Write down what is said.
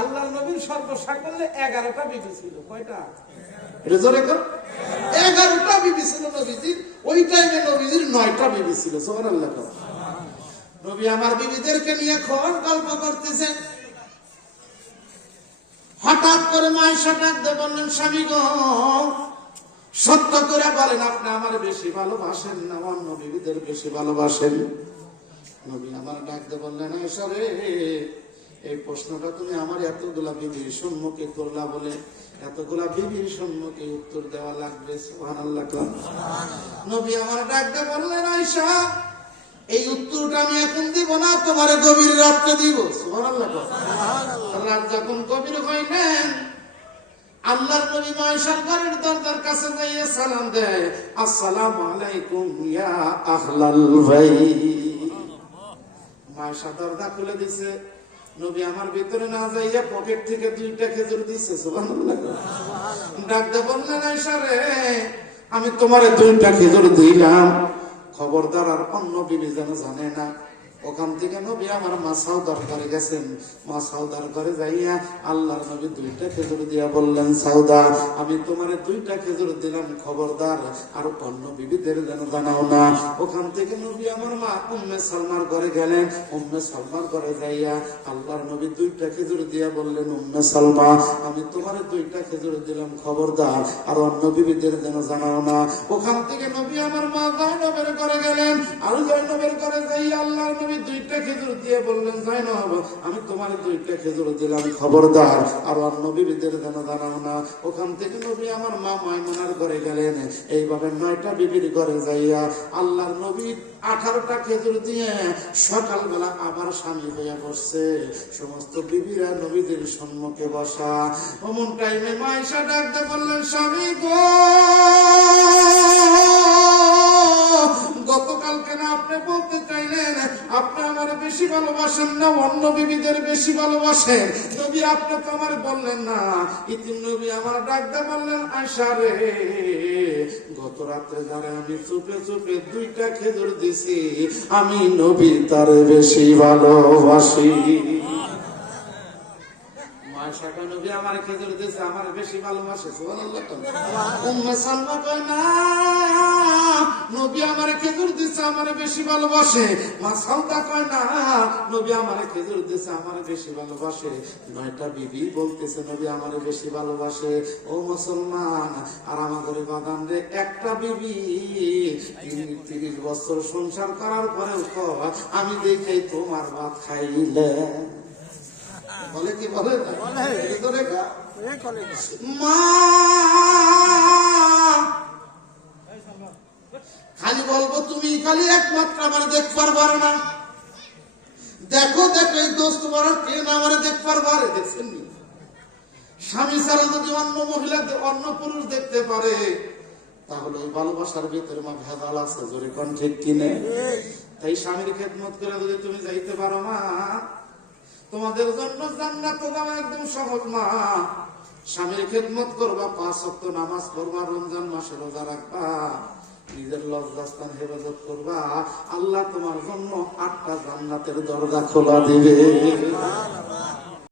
আল্লাহ নবীর সর্বসাকল্যে এগারোটা বিবি ছিল। কয়টা? এটা জোরে কর। এগারোটা বিবি ছিল নবীজির ওই টাইমে নবীজির নয়টা বিবি ছিল সোহান আল্লাহ নবী আমার বিবিদেরকে নিয়ে খন গল্প করতেছেন। হঠাৎ করে মায়েশা ডাক দিয়ে বললেন স্বামী গো সত্য করে বলেন আপনি আমার বেশি ভালোবাসেন না অন্য বিবিদের বেশি ভালোবাসেন। নবী আমার ডাক দিয়ে বললেন এই প্রশ্নটা তুমি আমার এতগুলা বিবির সম্মুখে করলা বলে এতগুলা বিবির সম্মুখে উত্তর দেওয়া লাগবে নবী আমার ডাক দিয়ে বললেন এই উত্তরটা আমি এখন দিব না তোমার গভীর রাত্রে দিব। রাত যখন গভীর হইলেন আল্লাহর নবী মায়েশার ঘরের দরজার কাছে যাইয়ে সালাম দেয় আসসালামু আলাইকুম ইয়া আহলাল বাইত। মায়েশা দরজা খুলে দিছে। নবী আমার ভিতরে না যাইয়া পকেট থেকে দুইটা খেজুর দিছে সুবহানাল্লাহ। ডাক দে বললেন রে আমি তোমারে দুইটা খেজুর দিলাম। খবরদার আর অন্য বিবি যেন জানে না। ওখান থেকে নবী আমার মা সাউদার করে গেছেন। মা সাউদার করে যাইয়া আল্লাহর নবী দুইটা খেজুর দিয়া বললেন, সাউদা, আমি তোমারে দুইটা খেজুর দিলাম, খবরদার। আর অন্য বিবিদের যেন জানাও না। ওখান থেকে নবী আমার মা উম্মে সালমার ঘরে গেলেন। উম্মে সালমার ঘরে যাইয়া আল্লাহর নবী দুইটা খেজুর দিয়া বললেন, উম্মে সালমা, আমি তোমারে দুইটা খেজুর দিলাম, খবরদার। আর অন্য বিবিদের যেন জানাও না। ওখান থেকে নবী আমার মা জয়নবের ঘরে গেলেন। যাইয়া আল্লাহর নবী দুইটা খেজুর দিয়ে বললেন জয়নব আমি তোমার দুইটা খেজুর দিলাম, খবরদার, আর যেন জানাও না। ওখান থেকে নবী আমার মা ঘরে গেলেন। এইভাবে নয়টা বিবির ঘরে যাইয়া আল্লাহর নবী আঠারোটা খেজুর দিয়ে সকালবেলা আবার স্বামী হইয়া বসছে। সমস্ত বিবিরা নবীদের সম্মুখে বসা। অমন টাইমে মাইশা ডাকতে বললেন, স্বামী গো! ভালোবাসেন না, অন্য বিবিদের বেশি ভালোবাসেন। আপনি তো আমার বললেন না আমার ডাকতে বললেন রে, গত যারা আমি চুপে চুপে দুইটা খেজুর দিছি, আমি নবী তার বেশি ভালোবাসি। আমার খেজুর দিয়েছে আমার বেশি ভালোবাসে উম্মে কয়, না নবী আমার খেজুর দিছে আমার বেশি ভালোবাসে। মা সাউদা কয় না নবী আমার খেজুর দিছে আমার বেশি ভালোবাসে। নয়টা বিবি বলতেছে নবী আমার বেশি ভালোবাসে। ও মুসলমান আর আমাদের বাগান রে একটা বিবি তিরিশ বছর সংসার করার পরেও কয়, আমি দেখে তোমার ভাত খাইলে। বলে কি বলে না? মা তাই স্বামীর খেদমত করে যদি তুমি যাইতে পারো মা, তোমাদের জন্য জান্নাত দেওয়া একদম সহজ মা। স্বামীর খেদমত করবা, পাঁচ ওয়াক্ত নামাজ পড়বা, রমজান মাসে রোজা রাখবা। নিজের লজ্জাস্থান হেফাজত করবা। আল্লাহ তোমার জন্য আটটা জান্নাতের দরজা খোলা দিবে।